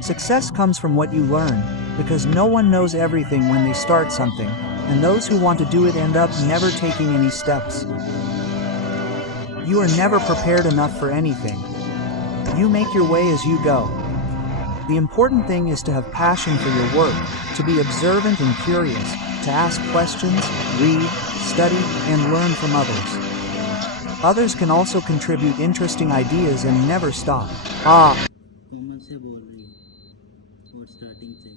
Success comes from what you learn, because no one knows everything when they start something, and those who want to do it end up never taking any steps. You are never prepared enough for anything. You make your way as you go. The important thing is to have passion for your work, to be observant and curious, to ask questions, read, study, and learn from others. Others can also contribute interesting ideas and never stop. Common से बोल रही हूँ और starting से